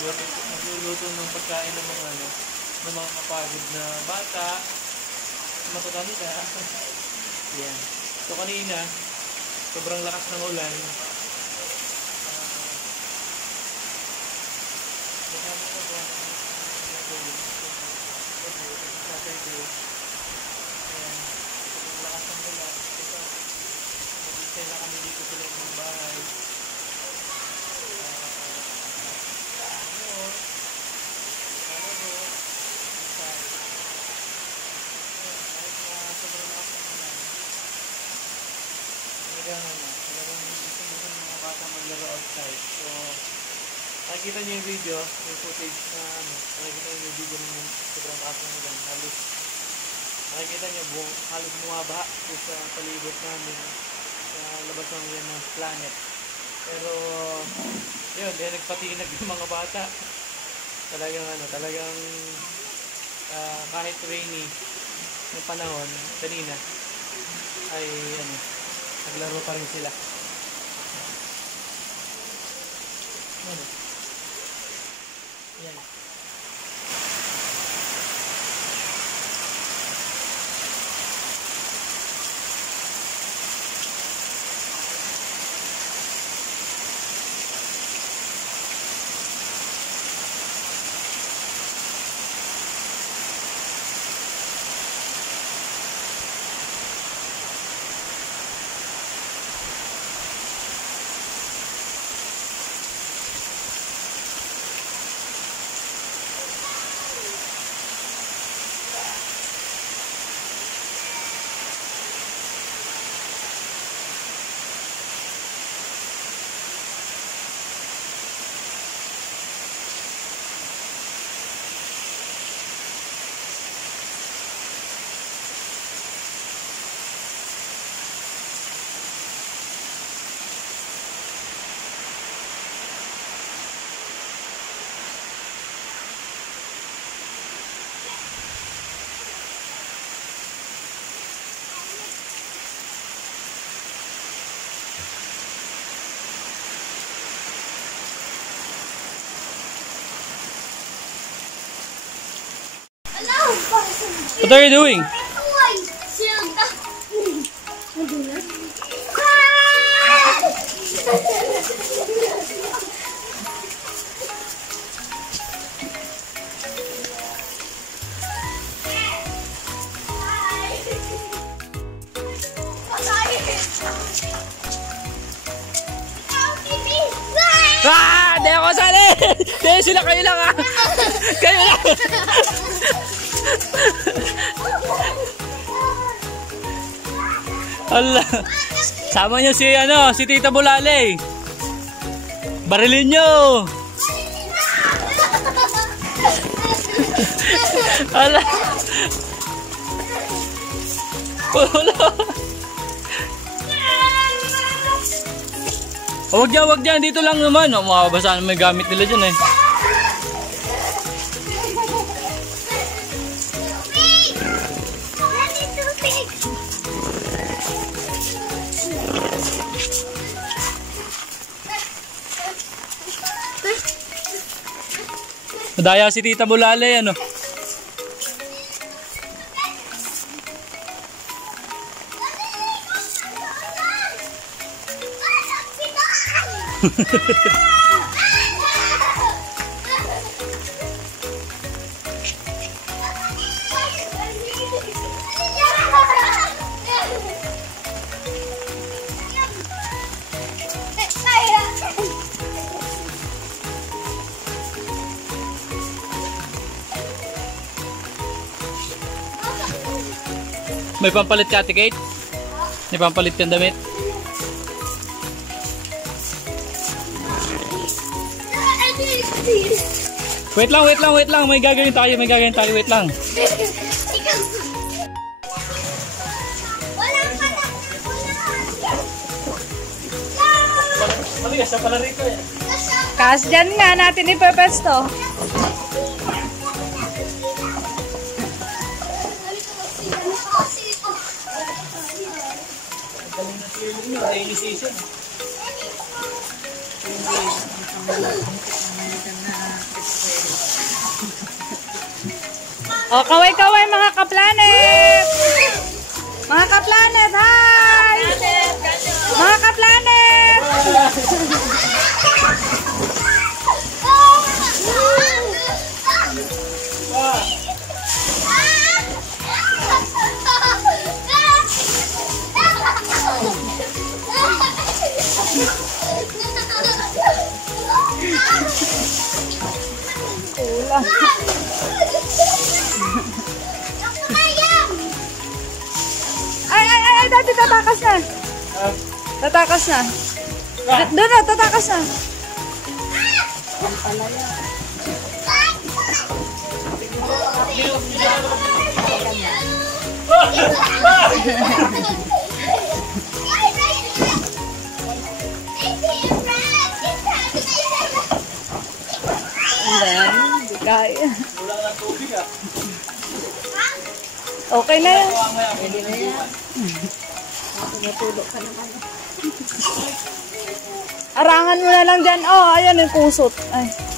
Nagluluto ng pagkain ng mga ng mga kapagod na bata, matatanda. Yan. So kanina, sobrang lakas ng ulan. Kaya kami dito sa loob ng bahay. Talagang gusto mga bata maglaro outside. So, nakikita niyo yung video, yung footage na nakikita niyo yung video ng sobrang taas ng ulan. Halos, nakikita niyo halos bumabaha sa palibot namin sa labas ng yan ng planet. Pero, yun, nagpatinag yung mga bata. Talagang kahit rainy yung panahon, kanina, ay naglaro pa rin sila. Yan. What are you doing? Di ako sali! Di sila, kayo lang ah! Kayo lang! Allah. Sama niyo si Tita Bulale. Barilin niyo. Allah. Wag dyan, dito lang naman. Makakabasaan may gamit nila dyan eh. Madaya si Tita Bulale, ano? May pampalit ka, Ate Kate? May pampalit kang damit? Wait lang. May gagawin tayo, wait lang. Maligas na pala rito eh. Kas dyan nga natin ipepesto. Daily season. O, kaway-kaway mga kaplanet! Mga kaplanet, hi! Mga kaplanet! Ulang. Ay, dati tatakas na. Tatakas na. Doon na, tatakas na. Hindi kaya. Okay na yan. Arangan mo na lang dyan. Oh, ayan yung kusot. Ay.